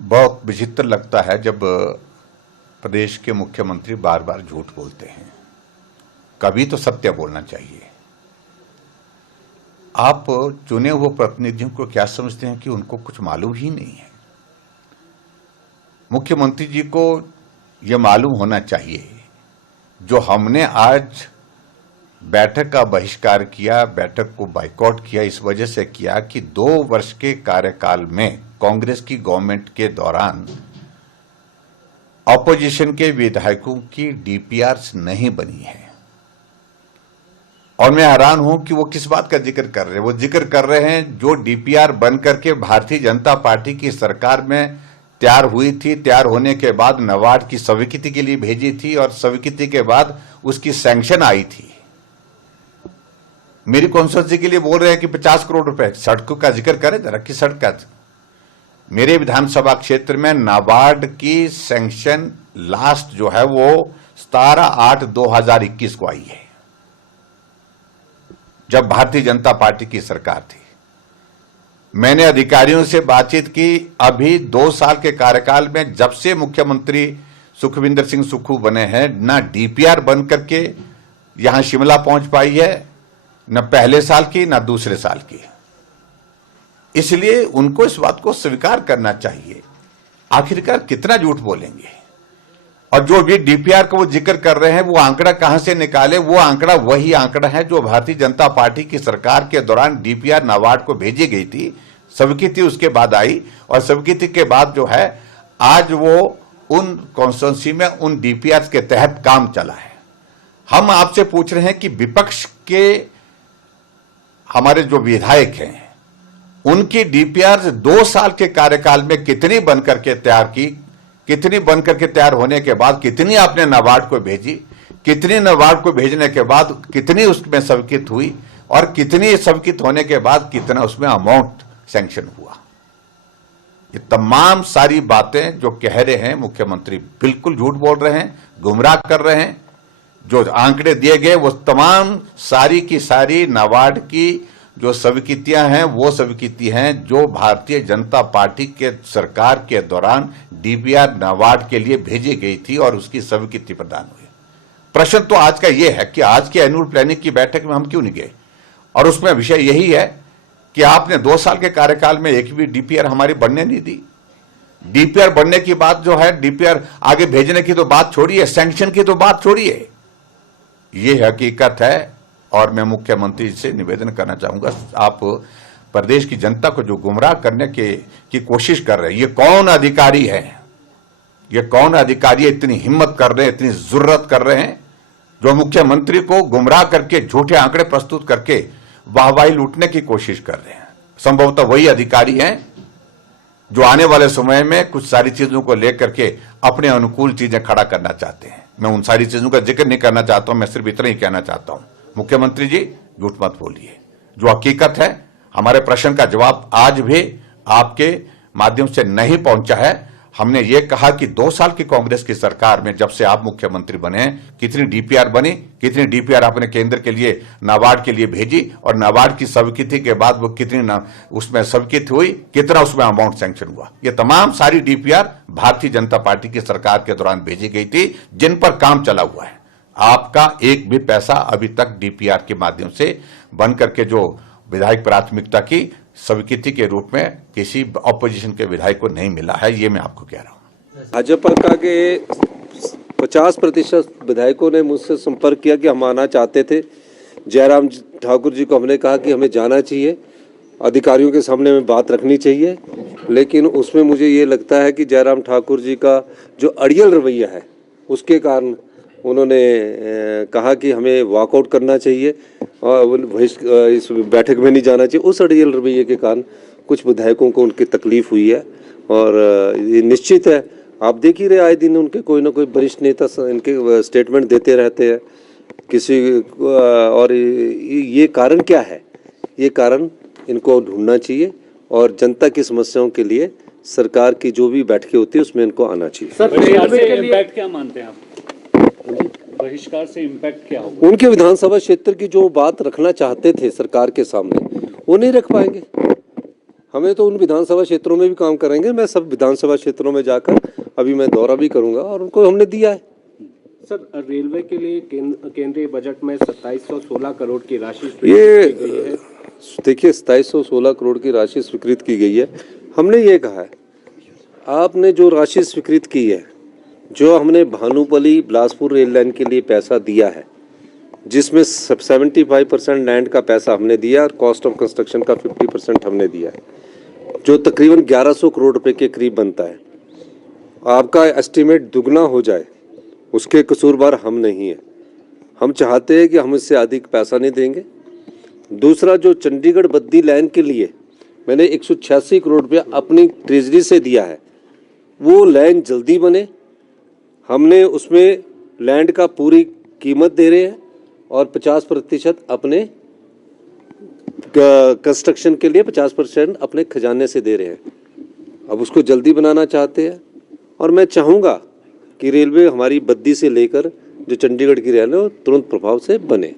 बहुत विचित्र लगता है जब प्रदेश के मुख्यमंत्री बार बार झूठ बोलते हैं। कभी तो सत्य बोलना चाहिए। आप चुने हुए प्रतिनिधियों को क्या समझते हैं कि उनको कुछ मालूम ही नहीं है? मुख्यमंत्री जी को यह मालूम होना चाहिए, जो हमने आज बैठक का बहिष्कार किया, बैठक को बाइकआउट किया, इस वजह से किया कि 2 वर्ष के कार्यकाल में कांग्रेस की गवर्नमेंट के दौरान ऑपोजिशन के विधायकों की डीपीआरस नहीं बनी है। और मैं हैरान हूं कि वो किस बात का जिक्र कर रहे हैं। वो जिक्र कर रहे हैं जो डीपीआर बन करके भारतीय जनता पार्टी की सरकार में तैयार हुई थी, तैयार होने के बाद नाबार्ड की स्वीकृति के लिए भेजी थी और स्वीकृति के बाद उसकी सैंक्शन आई थी। मेरी कॉन्स्टिट्यूंसी के लिए बोल रहे हैं कि 50 करोड़ रुपए सड़कों का जिक्र करें जरा, की सड़क का। मेरे विधानसभा क्षेत्र में नाबार्ड की सैंक्शन लास्ट जो है वो 17/8/2021 को आई है, जब भारतीय जनता पार्टी की सरकार थी। मैंने अधिकारियों से बातचीत की। अभी 2 साल के कार्यकाल में जब से मुख्यमंत्री सुखविंदर सिंह सुक्खू बने हैं, ना डीपीआर बन करके यहां शिमला पहुंच पाई है, न पहले साल की न दूसरे साल की। इसलिए उनको इस बात को स्वीकार करना चाहिए। आखिरकार कितना झूठ बोलेंगे? और जो भी डीपीआर का वो जिक्र कर रहे हैं, वो आंकड़ा कहां से निकाले? वो आंकड़ा वही आंकड़ा है जो भारतीय जनता पार्टी की सरकार के दौरान डीपीआर नाबार्ड को भेजी गई थी। स्वीकृति उसके बाद आई और स्वीकृति के बाद जो है आज वो उन कॉन्स्टिट्यूंसी में उन डीपीआर के तहत काम चला है। हम आपसे पूछ रहे हैं कि विपक्ष के हमारे जो विधायक हैं, उनकी डीपीआर 2 साल के कार्यकाल में कितनी बनकर के तैयार की, कितनी बनकर के तैयार होने के बाद कितनी आपने नाबार्ड को भेजी, कितनी नाबार्ड को भेजने के बाद कितनी उसमें स्वीकृत हुई और कितनी स्वीकृत होने के बाद कितना उसमें अमाउंट सैंक्शन हुआ। ये तमाम सारी बातें जो कह रहे हैं मुख्यमंत्री, बिल्कुल झूठ बोल रहे हैं, गुमराह कर रहे हैं। जो आंकड़े दिए गए वो तमाम सारी की सारी नाबार्ड की जो स्वीकृतियां हैं वो स्वीकृति हैं जो भारतीय जनता पार्टी के सरकार के दौरान डीपीआर नाबार्ड के लिए भेजी गई थी और उसकी स्वीकृति प्रदान हुई। प्रश्न तो आज का यह है कि आज के एनुअल प्लानिंग की बैठक में हम क्यों नहीं गए? और उसमें विषय यही है कि आपने 2 साल के कार्यकाल में एक भी डीपीआर हमारी बनने नहीं दी। डीपीआर बनने की बात जो है, डीपीआर आगे भेजने की तो बात छोड़िए, सैंक्शन की तो बात छोड़िए। ये हकीकत है और मैं मुख्यमंत्री से निवेदन करना चाहूंगा, आप प्रदेश की जनता को जो गुमराह करने की कोशिश कर रहे हैं, ये कौन अधिकारी है? ये कौन अधिकारी इतनी हिम्मत कर रहे हैं, इतनी जुर्रत कर रहे हैं जो मुख्यमंत्री को गुमराह करके झूठे आंकड़े प्रस्तुत करके वाहवाही लूटने की कोशिश कर रहे हैं? संभवतः वही अधिकारी हैं जो आने वाले समय में कुछ सारी चीजों को लेकर के अपने अनुकूल चीजें खड़ा करना चाहते हैं। मैं उन सारी चीजों का जिक्र नहीं करना चाहता हूं, मैं सिर्फ इतना ही कहना चाहता हूं, मुख्यमंत्री जी झूठ मत बोलिए। जो हकीकत है, हमारे प्रश्न का जवाब आज भी आपके माध्यम से नहीं पहुंचा है। हमने ये कहा कि 2 साल की कांग्रेस की सरकार में जब से आप मुख्यमंत्री बने, कितनी डीपीआर बनी, कितनी डीपीआर आपने केंद्र के लिए नाबार्ड के लिए भेजी और नाबार्ड की स्वीकृति के बाद वो कितनी उसमें स्वीकृति हुई, कितना उसमें अमाउंट सैंक्शन हुआ। ये तमाम सारी डीपीआर भारतीय जनता पार्टी की सरकार के दौरान भेजी गई थी, जिन पर काम चला हुआ है। आपका एक भी पैसा अभी तक डीपीआर के माध्यम से बन करके जो विधायक प्राथमिकता की स्वीकृति के रूप में किसी ऑपोजिशन के विधायक को नहीं मिला है। ये मैं आपको कह रहा हूं। भाजपा का के 50% विधायकों ने मुझसे संपर्क किया कि हम आना चाहते थे। जयराम ठाकुर जी को हमने कहा कि हमें जाना चाहिए, अधिकारियों के सामने में बात रखनी चाहिए, लेकिन उसमें मुझे ये लगता है कि जयराम ठाकुर जी का जो अड़ियल रवैया है उसके कारण उन्होंने कहा कि हमें वॉकआउट करना चाहिए और इस बैठक में नहीं जाना चाहिए। उस अड़ियल रवैये के कारण कुछ विधायकों को उनकी तकलीफ हुई है और ये निश्चित है, आप देख ही रहे आए दिन उनके कोई ना कोई वरिष्ठ नेता इनके स्टेटमेंट देते रहते हैं किसी और ये कारण क्या है? ये कारण इनको ढूंढना चाहिए और जनता की समस्याओं के लिए सरकार की जो भी बैठकें होती है उसमें इनको आना चाहिए। सर, इम्पैक्ट क्या मानते हैं आप? बहिष्कार से इम्पैक्ट क्या होगा? उनके विधानसभा क्षेत्र की जो बात रखना चाहते थे सरकार के सामने, वो नहीं रख पाएंगे। हमें तो उन विधानसभा क्षेत्रों में भी काम करेंगे। मैं सब विधानसभा क्षेत्रों में जाकर अभी मैं दौरा भी करूंगा और उनको हमने दिया है। सर, रेलवे के लिए केंद्रीय बजट में 2716 करोड़ की राशि ये स्वीकृत की गई है। देखिए 2716 करोड़ की राशि स्वीकृत की गई है। हमने ये कहा है, आपने जो राशि स्वीकृत की है, जो हमने भानुपली बिलासपुर रेल लाइन के लिए पैसा दिया है, जिसमें 75% लैंड का पैसा हमने दिया और कॉस्ट ऑफ कंस्ट्रक्शन का 50% हमने दिया है, जो तकरीबन 1100 करोड़ रुपए के करीब बनता है। आपका एस्टीमेट दुगना हो जाए, उसके कसूरवार हम नहीं हैं। हम चाहते हैं कि हम इससे अधिक पैसा नहीं देंगे। दूसरा, जो चंडीगढ़ बद्दी लाइन के लिए मैंने 186 करोड़ रुपया अपनी ट्रेजरी से दिया है, वो लाइन जल्दी बने। हमने उसमें लैंड का पूरी कीमत दे रहे हैं और 50% अपने कंस्ट्रक्शन के लिए 50% अपने खजाने से दे रहे हैं। अब उसको जल्दी बनाना चाहते हैं और मैं चाहूँगा कि रेलवे हमारी बद्दी से लेकर जो चंडीगढ़ की रेल है वो तुरंत प्रभाव से बने।